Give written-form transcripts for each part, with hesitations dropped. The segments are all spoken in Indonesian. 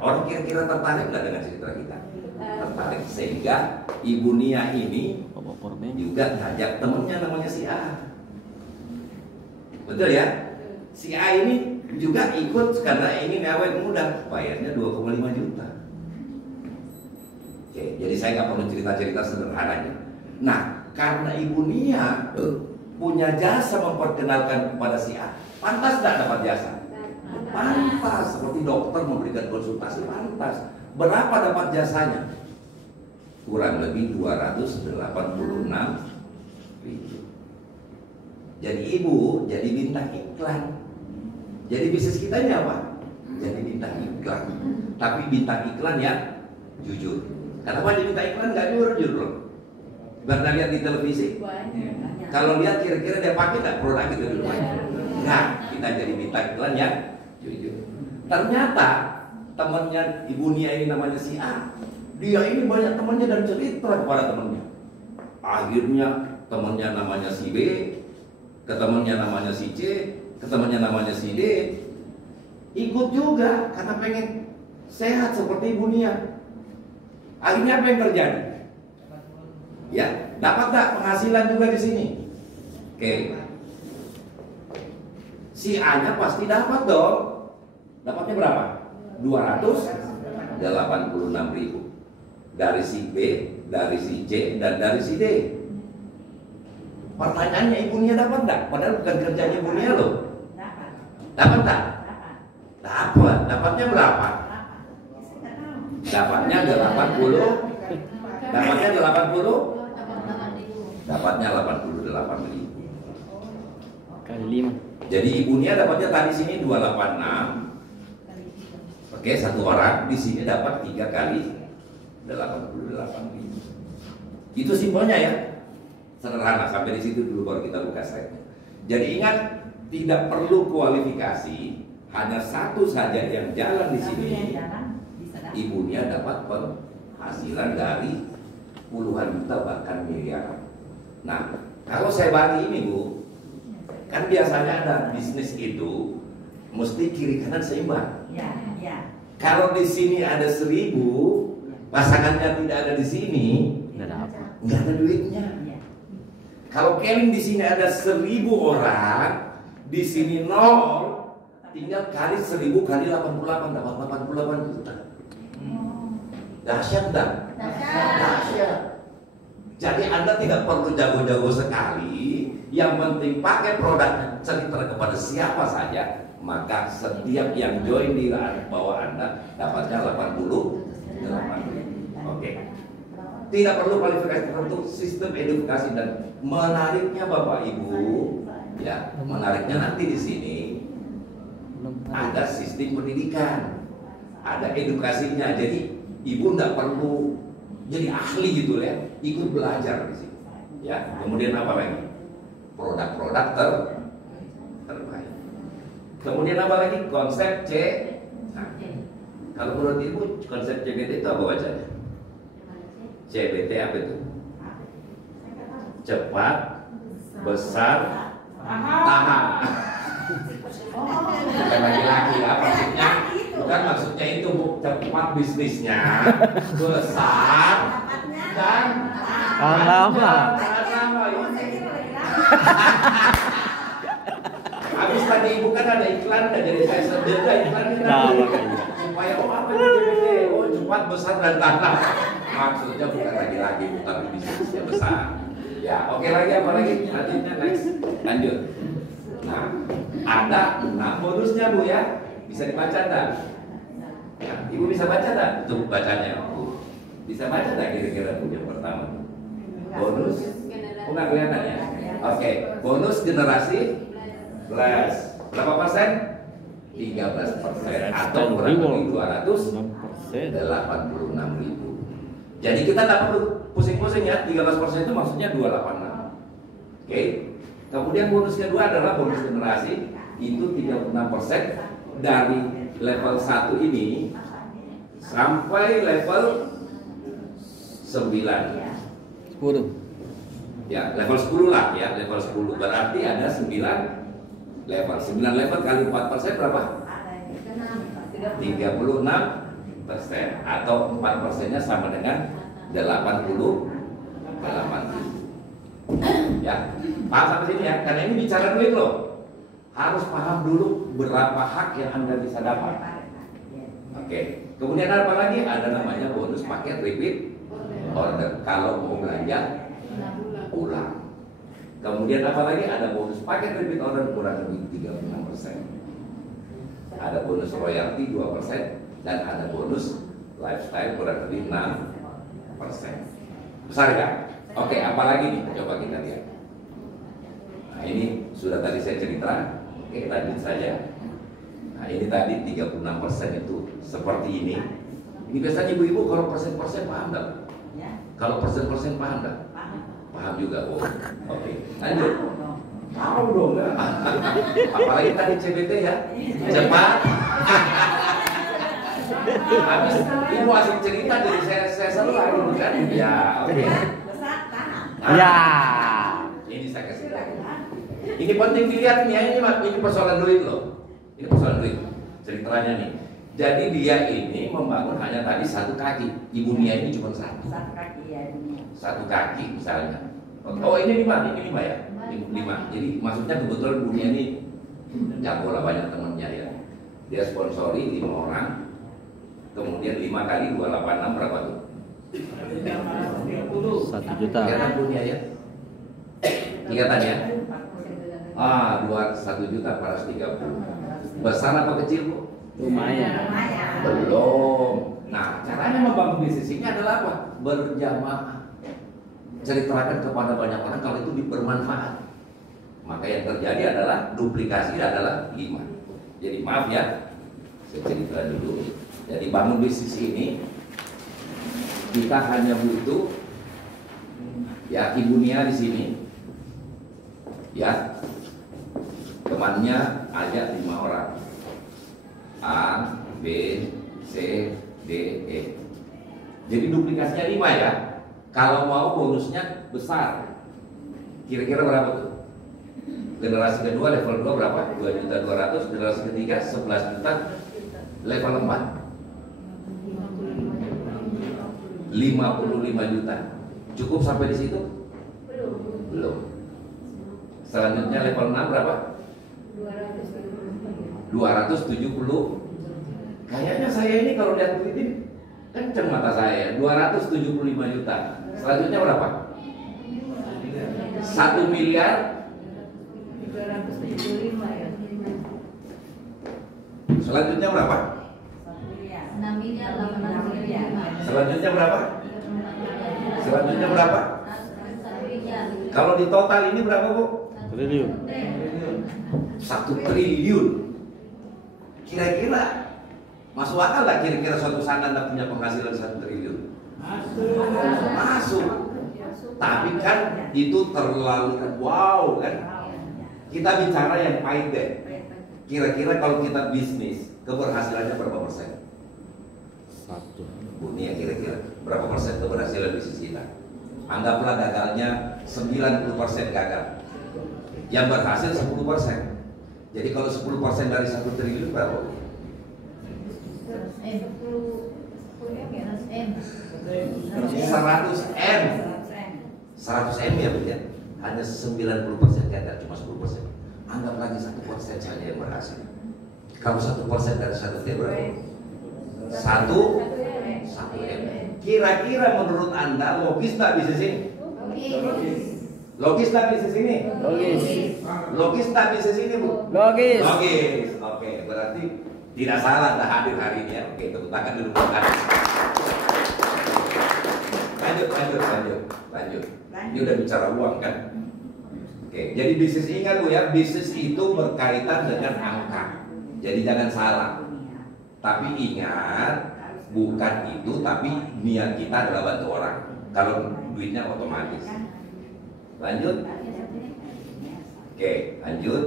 Orang kira-kira tertarik nggak dengan cerita kita? Tertarik, sehingga Ibu Nia ini juga ngajak temennya namanya si A. Betul ya? Si A ini juga ikut karena ingin awet muda, bayarnya 2,5 juta. Oke, jadi saya nggak perlu cerita-cerita sederhananya. Nah, karena Ibu Nia punya jasa memperkenalkan kepada si A, pantas nggak dapat jasa? Pantas, seperti dokter memberikan konsultasi, pantas. Berapa dapat jasanya? Kurang lebih 286.000. Jadi ibu jadi bintang iklan. Jadi bisnis kita ini apa? Jadi bintang iklan. Tapi bintang iklan yang jujur. Kenapa jadi bintang iklan nggak jujur loh? Pernah lihat di televisi? Kalau lihat kira-kira dia pakai nggak produk itu dulu? Nggak. Kita jadi bintang iklan yang jujur. Ternyata temannya Ibu Nia ini namanya si A. Dia ini banyak temannya dan cerita kepada temannya. Akhirnya temannya namanya si B, ke temannya namanya si C, ke temannya namanya si D, ikut juga karena pengen sehat seperti Ibu Nia. Akhirnya apa yang terjadi? Ya, dapat nggak penghasilan juga di sini? Oke. Si A-nya pasti dapat dong. Dapatnya berapa? 286.000. Dari si B, dari si C, dan dari si D. Pertanyaannya Ibu Nia dapat nggak? Padahal bukan kerjanya Ibu Nia loh. Dapat nggak? Dapat. Dapatnya berapa? Dapatnya 80. Dapatnya 80. Dapatnya 88.000. Kali 5. Jadi Ibu Nia dapatnya tadi sini 286. Oke, satu orang di sini dapat 3 kali 88.000. Itu simpelnya ya. Sederhana, sampai di situ dulu baru kita buka slide-nya. Jadi ingat, tidak perlu kualifikasi, hanya satu saja yang jalan di sini. Ibu Nia dapat penghasilan dari puluhan juta bahkan miliaran. Nah, kalau saya bagi ini Bu, kan biasanya ada bisnis itu mesti kiri kanan seimbang. Kalau di sini ada 1.000, pasangannya tidak ada di sini, nggak ada duitnya. Kalau Kelly di sini ada 1.000 orang, di sini 0, tinggal kali 1.000 kali 88 dapat 88 juta. Dahsyat enggak? Dahsyat. Jadi Anda tidak perlu jago-jago sekali, yang penting pakai produknya, cerita kepada siapa saja, maka setiap yang join di bawah Anda dapatnya 88.000. Oke. Tidak perlu kualifikasi tertentu, sistem edukasi dan menariknya Bapak Ibu, ya, menariknya nanti di sini ada sistem pendidikan, ada edukasinya. Jadi Ibu tidak perlu jadi ahli gitu ya, ikut belajar di sini. Ya, kemudian apa lagi? Produk-produk terbaik. Kemudian apa lagi? Konsep C. Nah, kalau menurut Ibu konsep CBT itu apa bacanya? CBT apa itu? Cepat, besar, tahan. Bukan laki-laki ya maksudnya. Bukan maksudnya itu Bu. Cepat bisnisnya, besar, dan lama. Habis tadi Ibu kan ada iklan, jadi saya sedeta iklannya. Supaya apa itu CBT? Oh, cepat, besar, dan tahan. Maksudnya bukan lagi-lagi, tapi bisnisnya besar. Ya, oke lagi apa lagi? Nantinya next, lanjut. Nah, ada 6 bonusnya Bu ya. Bisa dibaca enggak? Ya, Ibu bisa baca enggak? Untuk bacanya Bu. Bisa baca enggak kira-kira Bu yang pertama? Bonus? Oh, nggak kelihatan ya? Oke, bonus generasi plus. Berapa persen? 13%, atau kurang lebih 286.000. Jadi kita tak perlu pusing-pusing ya, 13% itu maksudnya 286. Oke. Kemudian bonus kedua adalah bonus generasi, itu 36% dari level 1 ini sampai level 9. 10. Ya, level 10 lah ya, level 10. Berarti ada 9 level. 9 level kali 4% berapa? 36 atau 4%-nya sama dengan 88. Ya, paham sampai sini ya? Karena ini bicara duit loh. Harus paham dulu berapa hak yang Anda bisa dapat. Oke. Kemudian apa lagi? Ada namanya bonus paket repeat order kalau mau belanja ulang. Kemudian apa lagi? Ada bonus paket repeat order kurang lebih 36%. Ada bonus royalti 2% dan ada bonus lifestyle kurang lebih 6%. Besar kan? Oke, apalagi nih? Coba kita lihat. Nah, ini sudah tadi saya cerita. Oke, lanjut saja. Nah, ini tadi 36% itu seperti ini. Ini biasanya ibu-ibu kalau persen-persen paham nggak? Kalau persen-persen paham nggak? Paham juga, Bu. Oke, lanjut. Tahu dong, ya. Apalagi tadi CBT ya. Cepat. Habis ibu asik cerita jadi saya salah gitu kan? Ya, oke. Ya. Ini saya kasih tahu. Ini penting dilihat nih ya, ini persoalan duit loh. Ini persoalan duit. Ceritanya nih. Jadi dia ini membangun hanya tadi satu kaki. Ibu Nia ini cuma satu. Satu kaki misalnya. Oh ini 5 ya. 5. Jadi maksudnya kebetulan Ibu Nia ini jago lah, banyak temennya ya. Dia sponsori 5 orang. Kemudian 5 kali 286 berapa tuh? 1 juta. Kelihatan punya ya? Kelihatan ya? 1 juta 430. Besar apa kecil, Bu? Lumayan. Belum. Nah, caranya membangun bisnis ini adalah apa? Berjamaah. Ceritakan kepada banyak orang kalau itu bermanfaat. Maka yang terjadi adalah duplikasi adalah 5. Jadi maaf ya, saya cerita dulu. Jadi bangun bisnis ini kita hanya butuh ya Ibu Nia di sini ya, temannya aja 5 orang, A, B, C, D, E. Jadi duplikasinya 5 ya. Kalau mau bonusnya besar, kira-kira berapa tuh? Generasi kedua level 2 berapa? 2.200.000. Generasi ketiga 11 juta. Level 4 55 juta. Cukup sampai di situ? Belum. Selanjutnya level 6 berapa? 270. Kayaknya saya ini kalau lihat duit ini kenceng mata saya. 275 juta. Selanjutnya berapa? 1 miliar 375 ya. Selanjutnya berapa? 6 miliar 865. Selanjutnya berapa? Selanjutnya berapa? 1 miliar. Kalau di total ini berapa, Bu? Triliun. 1 triliun. Kira-kira masuk akal nggak kira-kira suatu saat Anda punya penghasilan 1 triliun? Masuk. Tapi kan itu terlalu wow kan? Kita bicara yang pahit deh. Kira-kira kalau kita bisnis, keberhasilannya berapa persen? 1. Bu Nia, kira-kira berapa persen keberhasilan bisnis kita? Anggaplah gagalnya 90% gagal. Yang berhasil 10%. Jadi kalau 10% dari 1 triliun berapa? 100M. 100M ya, Bu ya. Hanya 90% gagal, cuma 10%. Anggap lagi 1% saja yang berhasil. Kalau 1% dari 1 T berapa? 1M. Kira-kira menurut Anda logis tak bisnis ini? Logis tak bisnis ini? Logis. Logis tak bisnis ini, Bu? Logis. Logis. Oke, berarti tidak salah Anda hadir hari ini ya. Oke, tepuk tangan dulu. Lanjut. Ini udah bicara uang kan? Oke, jadi bisnis, ingat Bu ya, bisnis itu berkaitan dengan angka. Jadi jangan salah. Tapi ingat, bukan itu, tapi niat kita adalah bantu orang. Kalau duitnya otomatis. Lanjut. Oke, lanjut.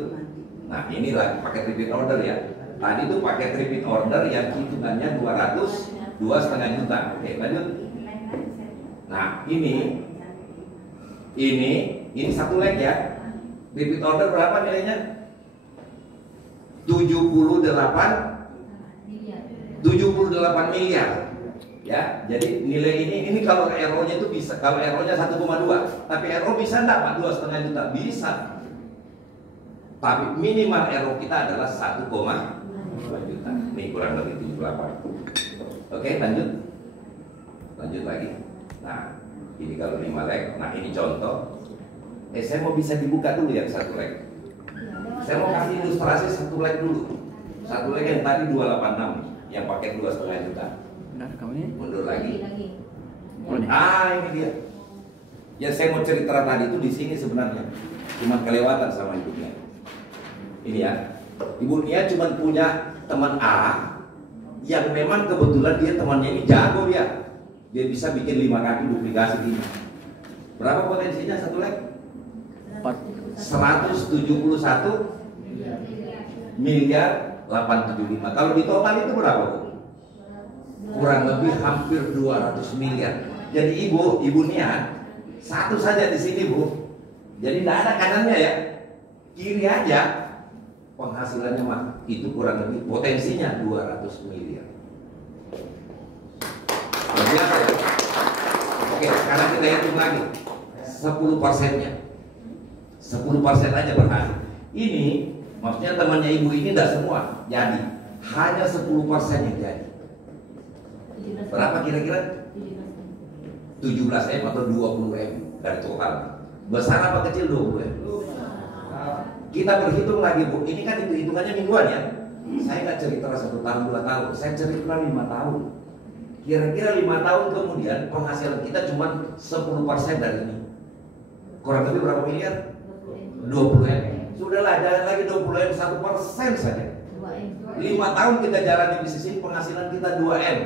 Nah, ini lagi paket repeat order ya. Tadi itu paket repeat order yang hitungannya 2,5 juta. Oke, lanjut. Nah, ini satu leg ya. Repeat order berapa nilainya? 78 78 miliar. Ya, jadi nilai ini kalau RO-nya itu bisa, kalau RO-nya 1,2, tapi RO bisa enggak Pak 2,5 juta? Bisa. Tapi minimal RO kita adalah 1,2 juta. Ini kurang lebih 78. Oke, lanjut. Lanjut lagi. Nah, ini kalau 5 leg, nah ini contoh. Saya mau bisa dibuka dulu yang 1 leg. Saya mau kasih ilustrasi 1 leg dulu. 1 leg yang tadi 286, yang pakai 2,5 juta. Mundur lagi. Ini dia. Ya saya mau cerita tadi itu di sini sebenarnya, cuma kelewatan sama ibunya. Ini ya, Ibu Nia cuma punya teman A yang memang kebetulan dia temannya ini jago dia. Dia bisa bikin 5 kaki duplikasi ini. Berapa potensinya 1 leg? 171 miliar 875. Kalau di total itu berapa, Bu? Kurang lebih hampir 200 miliar. Jadi Ibu Nia satu saja di sini, Bu. Jadi tidak ada kanannya ya, kiri aja. Penghasilannya mah itu kurang lebih potensinya 200 miliar. Lebih apa ya? Oke, sekarang kita hitung lagi 10%-nya. 10% aja berhasil. Ini maksudnya temannya Ibu ini tidak semua jadi, hanya 10% yang jadi. Berapa kira-kira? 17 M atau 20 M dari total. Besar apa kecil 20 M? Kita berhitung lagi, Bu. Ini kan hitungannya mingguan ya. Saya nggak cerita 1 tahun 2 tahun, saya cerita 5 tahun. Kira-kira 5 tahun kemudian penghasilan kita cuma 10% dari ini. Kurang lebih berapa miliar? 20 M. Sudahlah, jangan lagi 20 M, 1% saja. 5 tahun kita jalani bisnis ini, penghasilan kita 2 M.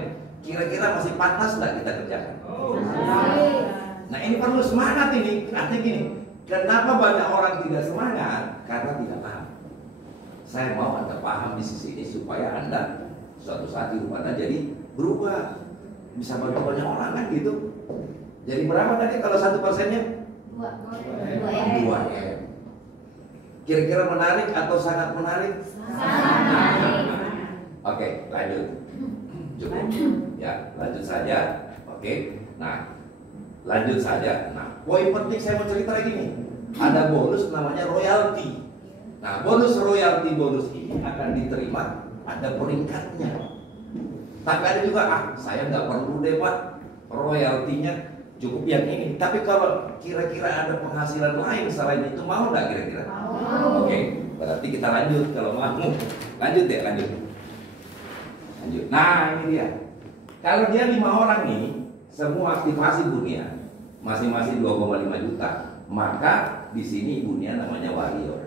Kira-kira masih pantas nggak kita kerjakan? Nah ini perlu semangat ini. Artinya gini, kenapa banyak orang tidak semangat? Karena tidak paham. Saya mau Anda paham bisnis ini supaya Anda suatu saat hidup Anda jadi berubah, bisa bantu banyak orang kan gitu. Jadi berapa tadi kalau 1%-nya? 2 M. Kira-kira menarik atau sangat menarik? Oke, lanjut. Cukup. Ya, lanjut saja. Oke. Nah, lanjut saja. Nah, poin penting saya mau cerita lagi nih. Ada bonus namanya royalti. Nah, bonus bonus ini akan diterima, ada peringkatnya. Tapi ada juga, saya nggak perlu deh Pak, royaltinya cukup yang ini. Tapi kalau kira-kira ada penghasilan lain selain itu, mau nggak kira-kira? Oke, berarti kita lanjut kalau mau. Lanjut deh, lanjut. Nah ini dia. Kalau dia 5 orang nih, semua aktivasi dunia masing-masing 2,5 juta, maka di sini dunia namanya warrior.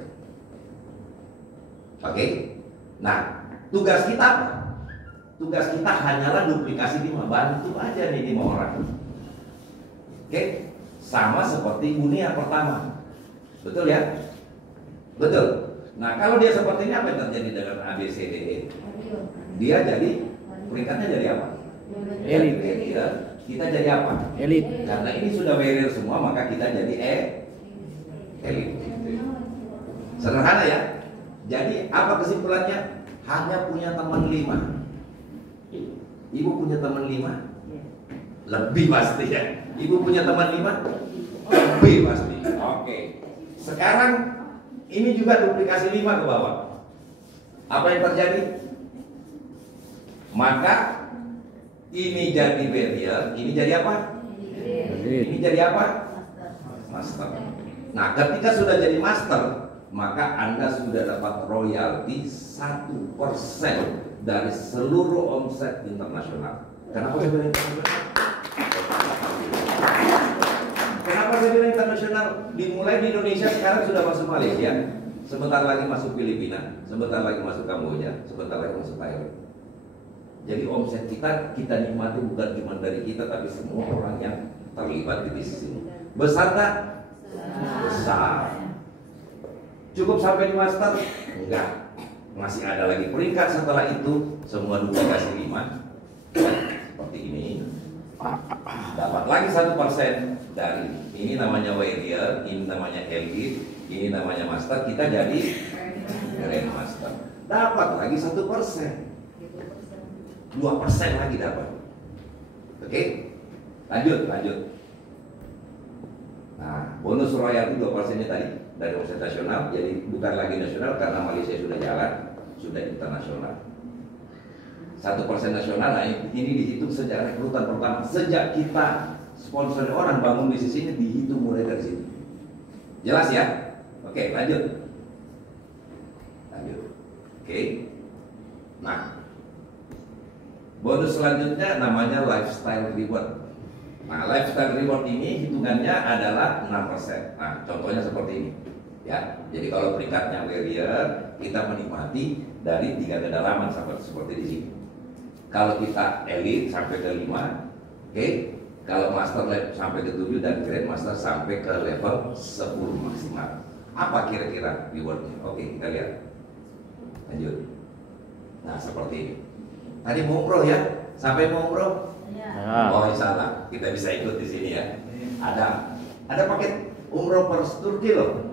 Oke. Nah, tugas kita apa? Tugas kita hanyalah duplikasi 5, bantu aja nih 5 orang. Oke. Sama seperti dunia pertama. Betul ya? Betul. Nah, kalau dia seperti ini, apa yang terjadi dengan ABCDE? Dia jadi peringkatnya jadi apa? Elit. Kita jadi apa? Elit. Karena ini sudah warrior semua, maka kita jadi elit. Sederhana ya. Jadi apa kesimpulannya? Hanya punya teman 5. Ibu punya teman 5? Lebih pasti ya. Ibu punya teman 5? Lebih pasti. Oke. Sekarang ini juga duplikasi 5 ke bawah. Apa yang terjadi? Maka ini jadi barrier, ini jadi apa? Ini jadi apa? Master. Nah, ketika sudah jadi master, maka Anda sudah dapat royalti 1% dari seluruh omset internasional. Kenapa saya bilang internasional? Kenapa saya bilang internasional? Dimulai di Indonesia, sekarang sudah masuk Malaysia, sebentar lagi masuk Filipina, sebentar lagi masuk Kamboja, sebentar lagi masuk Thailand. Jadi omset kita nikmati bukan cuma dari kita, tapi semua orang yang terlibat di bisnis ini. Besar tak? Besar. Cukup sampai di master? Enggak. Masih ada lagi peringkat setelah itu, semua duplikasi 5. Seperti ini. Dapat lagi 1% dari ini namanya warrior, ini namanya elite, ini namanya master. Kita jadi grand master. Dapat lagi 1%. 2% lagi dapat. Oke, lanjut. Nah, bonus royalti 2%-nya tadi dari omset nasional, jadi bukan lagi nasional karena Malaysia sudah jalan, sudah internasional. 1% nasional, nah ini dihitung sejak rekrutan pertama, sejak kita sponsor orang bangun bisnis ini dihitung mulai dari sini. Jelas ya? Oke, lanjut. Oke. Nah, bonus selanjutnya namanya lifestyle reward. Nah, lifestyle reward ini hitungannya adalah 6%. Nah, contohnya seperti ini. Ya, jadi kalau peringkatnya warrior, kita menikmati dari 3 kedalaman seperti di sini. Kalau kita elite sampai ke 5, oke. Kalau master level sampai ke 7 dan grand master sampai ke level 10 maksimal. Apa kira-kira rewardnya? Oke, kita lihat. Lanjut. Nah, seperti ini. Tadi mau umroh ya? Sampai mau umroh? Ya. Oh, insyaallah kita bisa ikut di sini ya. Ada paket umroh per Turki loh.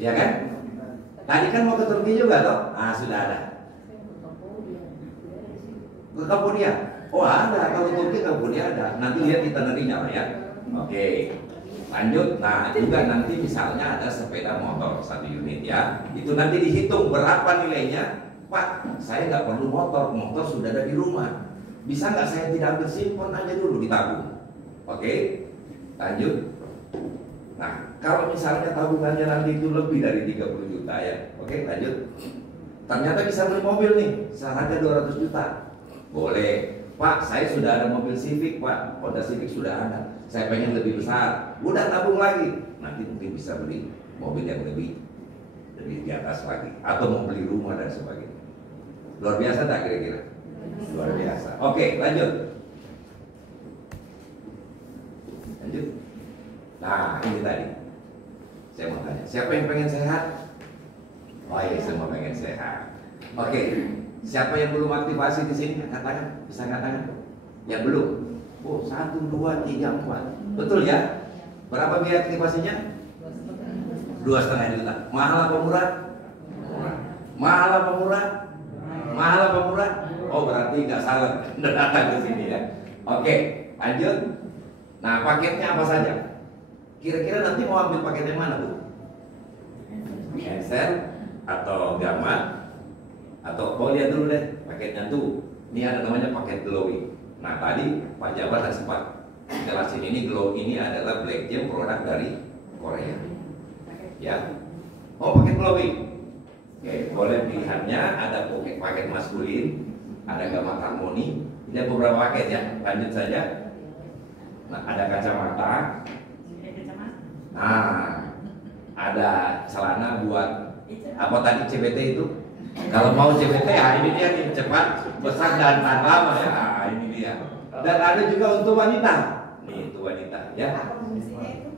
Ya kan? Tadi kan mau ke Turki juga toh? Ah, sudah ada. Ke Kambodia. Oh, ada. Kalau Turki Kambodia ada. Nanti lihat itinerary-nya lah ya. Oke. Lanjut. Nah, juga nanti misalnya ada sepeda motor 1 unit ya. Itu nanti dihitung berapa nilainya. Pak, saya nggak perlu motor sudah ada di rumah. Bisa nggak saya tidak ambil, simpan aja dulu ditabung. Oke, lanjut. Nah, kalau misalnya tabungannya nanti itu lebih dari 30 juta ya. Oke, lanjut. Ternyata bisa beli mobil nih, seharga 200 juta. Boleh. Pak, saya sudah ada mobil Civic, Pak. Honda Civic sudah ada. Saya pengen lebih besar. Udah tabung lagi. Nanti mungkin bisa beli mobil yang lebih di atas lagi. Atau mau beli rumah dan sebagainya. Luar biasa tak kira-kira? Luar biasa. Oke, lanjut. Nah, ini tadi. Saya mau tanya, siapa yang pengen sehat? Oh iya, semua pengen sehat. Oke, siapa yang belum aktivasi di sini? Angkat tangan, bisa angkat tangan? Ya belum. Oh, 1, 2, 3, 4. Betul ya? Berapa biaya aktivasinya? 2,5 juta. Mahal apa murah? Murah. Mahal apa murah? Mahal apa murah? Oh, berarti nggak salah datang ke sini ya. Oke, lanjut. Nah, paketnya apa saja? Kira-kira nanti mau ambil paket yang mana, Bu? Excel atau Gamma? Atau mau lihat dulu deh paketnya tuh. Ini ada namanya paket glowing. Nah, tadi Pak Jabar dan sempat jelasin ini glow ini adalah Black Gem produk dari Korea. Ya. Mau paket glowing? Oke, boleh pilihannya ada paket maskulin, ada Gamma harmoni. Ini beberapa paket ya. Lanjut saja. Nah, ada kacamata. Nah, ada celana buat apa tadi CBT itu? Kalau mau CBT ya ini dia nih, cepat, besar dan tahan lama ya. Nah, ini dia. Dan ada juga untuk wanita. Nih, untuk wanita ya. Apa fungsinya itu?